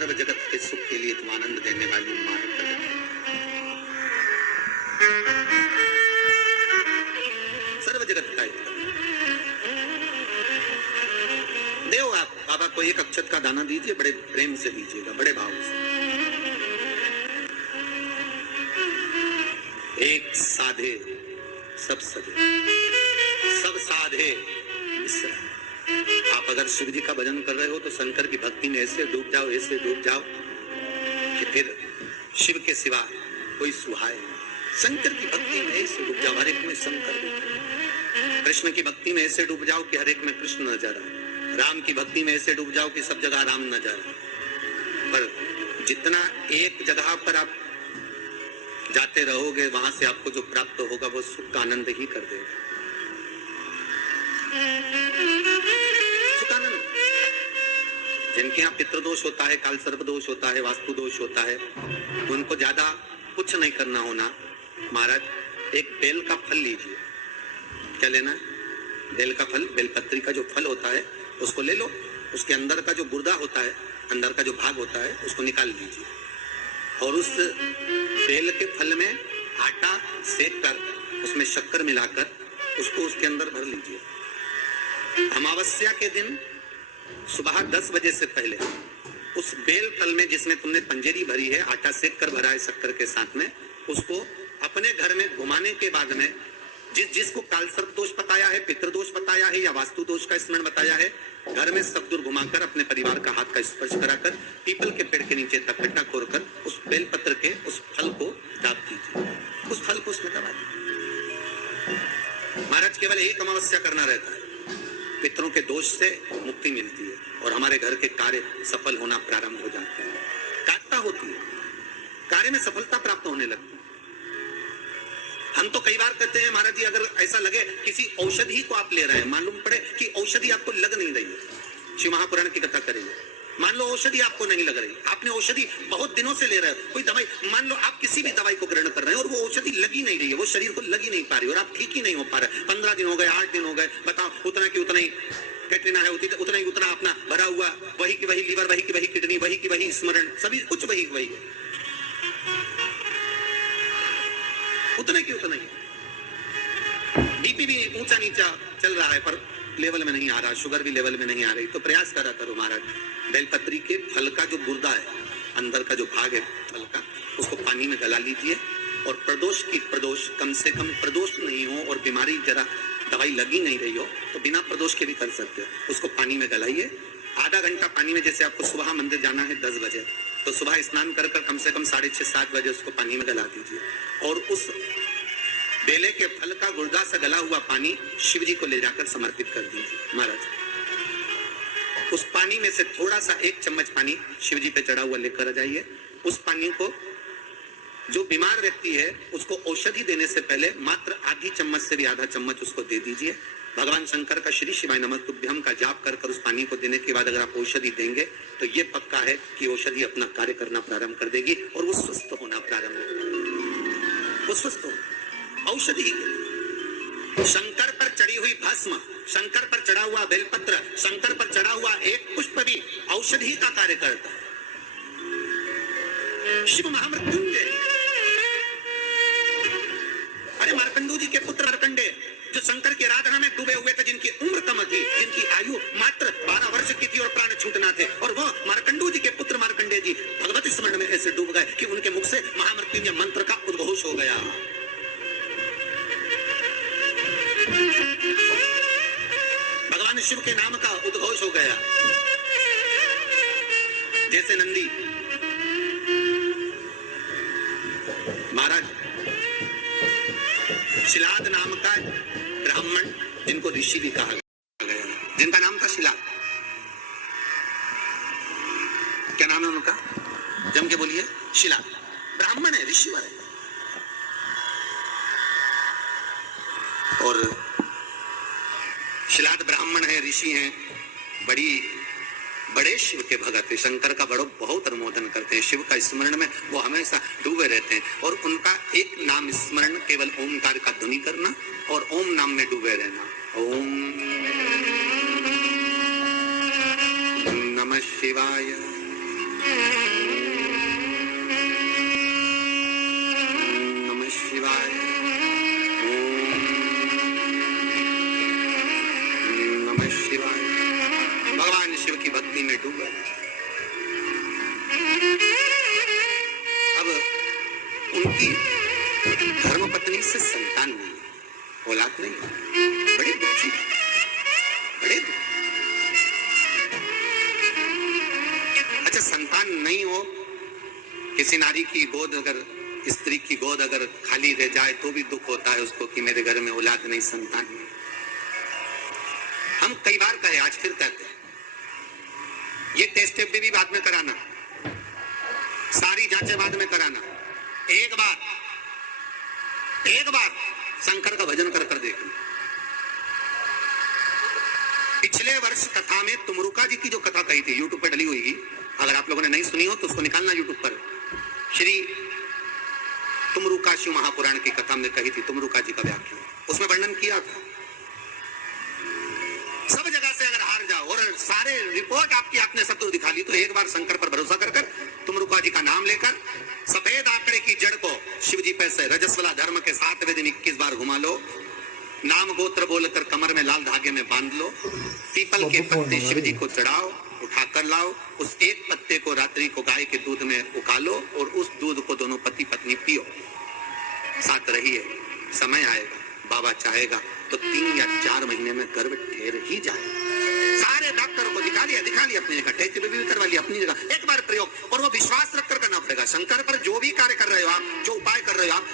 सर्व जगत के सुख के लिए तुम आनंद देने वाली मां प्रगति। सर्व जगत का देव आप बाबा को एक अक्षत का दाना दीजिए, बड़े प्रेम से दीजिएगा, बड़े भाव से। एक साधे सब सधे, सब साधे विसरा। आप अगर शिव जी का भजन कर रहे हो तो शंकर की भक्ति में ऐसे डूब जाओ, ऐसे डूब जाओ कि फिर शिव के सिवा कोई सुहाए। शंकर की भक्ति में ऐसे डूब जाओ, हर एक में शंकर दिखे। कृष्ण की भक्ति में ऐसे डूब जाओ कि हर एक में कृष्ण नजर आए। राम की भक्ति में ऐसे डूब जाओ कि सब जगह राम नजर आए। पर जितना एक जगह पर आप जाते रहोगे वहां से आपको जो प्राप्त होगा वो सुख का आनंद ही कर देगा। सुख आनंद। जिनके यहाँ पितृदोष होता है, काल सर्प दोष होता है, वास्तु दोष होता है, उनको ज्यादा कुछ नहीं करना होना। महाराज एक बेल का फल लीजिए। क्या लेना है? बेल का फल, बेलपत्री का जो फल होता है उसको ले लो। उसके अंदर का जो गुर्दा होता है, अंदर का जो भाग होता है, उसको निकाल लीजिए और उस बेल के फल में आटा सेक कर उसमें शक्कर मिलाकर उसको उसके अंदर भर लीजिए। अमावस्या के दिन सुबह 10 बजे से पहले उस बेल फल में जिसमें तुमने पंजेरी भरी है, आटा सेक कर भरा है शक्कर के साथ में, उसको अपने घर में घुमाने के बाद में जिसको काल सर्प दोष बताया है, पितृदोष बताया है या वास्तु दोष का स्मरण बताया है, घर में सब दूर घुमाकर अपने परिवार का हाथ का स्पर्श कराकर पीपल के पेड़ के नीचे तपट्टा खोलकर उस बेलपत्र के उस फल को दाब दीजिए। उस फल को उसमें दबा दीजिए। महाराज केवल एक अमावस्या करना रहता है, पितरों के दोष से मुक्ति मिलती है और हमारे घर के कार्य सफल होना प्रारंभ हो जाते हैं। काटता होती है, कार्य में सफलता प्राप्त होने लगती है। हम तो कई बार कहते हैं महाराज जी, अगर ऐसा लगे किसी औषधि को आप ले रहे हैं, मालूम पड़े कि औषधि आपको लग नहीं रही है, शिव महापुराण की कथा करेंगे। मान लो औषधि आपको नहीं लग रही, आपने औषधि बहुत दिनों से ले रहे हो, कोई दवाई, मान लो आप किसी भी दवाई को ग्रहण कर रहे हैं और वो औषधि लगी नहीं रही है, वो शरीर को लगी नहीं पा रही और आप ठीक ही नहीं हो पा रहे। 15 दिन हो गए, 8 दिन हो गए, बताओ उतना की उतना ही कैटरीना है, उतना ही उतना अपना भरा हुआ, वही की वही लीवर, वही की वही किडनी, वही की वही स्मरण, सभी कुछ वही वही उतने की उतना ही। बीपी भी ऊंचा नीचा चल रहा है पर लेवल में नहीं आ रहा, शुगर भी लेवल में नहीं आ रही, तो प्रयास करा करो महाराज। बेलपत्री के फल का जो गुर्दा है, अंदर का जो भाग है फल का, उसको पानी में गला लीजिए और प्रदोष कम से कम प्रदोष नहीं हो और बीमारी जरा दवाई लगी नहीं रही हो तो बिना प्रदोष के भी कर सकते हो। उसको पानी में गलाइए, आधा घंटा पानी में, जैसे आपको सुबह मंदिर जाना है 10 बजे, तो सुबह स्नान कर कम से कम 6:30-7 बजे उसको पानी में गला दीजिए और उस बेले के फल का गुर्दा से गला हुआ पानी शिव जी को ले जाकर समर्पित कर दीजिए। महाराज उस पानी में से थोड़ा सा 1 चम्मच पानी शिव जी पे चढ़ा हुआ लेकर आ जाइए। उस पानी को जो बीमार व्यक्ति है उसको औषधि देने से पहले मात्र आधी चम्मच से भी आधा चम्मच उसको दे दीजिए। भगवान शंकर का श्री शिवाय नमस्तुभ्यम का जाप कर उस पानी को देने के बाद अगर आप औषधि देंगे तो ये पक्का है कि औषधि अपना कार्य करना प्रारंभ कर देगी और वो स्वस्थ होना प्रारंभ होगा। वो स्वस्थ हो औषधि, शंकर पर चढ़ी हुई भस्म, शंकर पर चढ़ा हुआ बेलपत्र, शंकर पर चढ़ा हुआ एक पुष्प भी औषधि का कार्य करता है। शिव महामृत्युंजय, अरे मार्कंडू जी के पुत्र मार्कंडे जो शंकर की आराधना में डूबे हुए थे, जिनकी उम्र कम थी, जिनकी आयु मात्र 12 वर्ष की थी और प्राण छूटना थे, और वो मार्कंडू जी के पुत्र मार्कंडे जी भगवत स्मरण में ऐसे डूब गए कि उनके मुख से महामृत्युंजय मंत्र का उद्घोष हो गया। भगवान शिव के नाम का उद्घोष हो गया। जैसे नंदी महाराज, शिलाद नाम का ब्राह्मण जिनको ऋषि भी कहा गया, जिनका नाम था शिला, क्या नाम है उनका? जम के बोलिए। शिला ब्राह्मण है, ऋषिवर है और शिलाद ब्राह्मण है, ऋषि हैं, बड़े शिव के भगत है, शंकर का बहुत अनुमोदन करते हैं, शिव का स्मरण में वो हमेशा डूबे रहते हैं और उनका एक नाम स्मरण केवल ओमकार का ध्वनि करना और ओम नाम में डूबे रहना। ओम नमः शिवाय, नमः शिवाय। नमः शिवाय। भगवान शिव की भक्ति में डूबा। अब उनकी धर्मपत्नी से संतान नहीं, औलाद नहीं, बड़े दुखी, बड़े दुखी। अच्छा, संतान नहीं हो, किसी नारी की गोद अगर, स्त्री की गोद अगर खाली रह जाए तो भी दुख होता है उसको कि मेरे घर में औलाद नहीं, संतान नहीं। हम कई बार कहे, आज फिर कहते हैं, ये टेस्ट भी बाद में कराना, सारी जांचें बाद में कराना। एक बार शंकर का भजन कर देखना। पिछले वर्ष कथा में तुमरुका जी की जो कथा कही थी, यूट्यूब पर डली हुई, अगर आप लोगों ने नहीं सुनी हो तो उसको निकालना यूट्यूब पर। श्री तुमरुका शिव महापुराण की कथा में कही थी, तुमरुका जी का व्याख्यान, उसमें वर्णन किया था। सब जगह से अगर हार जाओ और सारे रिपोर्ट आपकी आपने शत्रु दिखा ली, तो एक बार शंकर पर भरोसा कर तुमरुका जी का नाम लेकर सफेद आंकड़े की जड़ को शिव जी पे से रजस्वला धर्म के 7वें दिन 21 बार घुमा लो, नाम गोत्र बोलकर कमर में लाल धागे में बांध लो, पीपल के पत्ते शिव जी को चढ़ाओ, उठा कर लाओ, उस एक पत्ते को रात्रि को गाय के दूध में उकालो और उस दूध को दोनों पति पत्नी पियो, साथ रहिए। समय आएगा, बाबा चाहेगा तो 3 या 4 महीने में गर्भ ठहर ही जाएगा। सारे डॉक्टरों को दिखा लिया अपनी जगह, टेस्ट भी करवा लिया अपनी जगह, एक बार प्रयोग, और वो विश्वास रखकर करना पड़ेगा। शंकर पर जो भी कार्य कर रहे हो आप, जो उपाय कर रहे हो आप,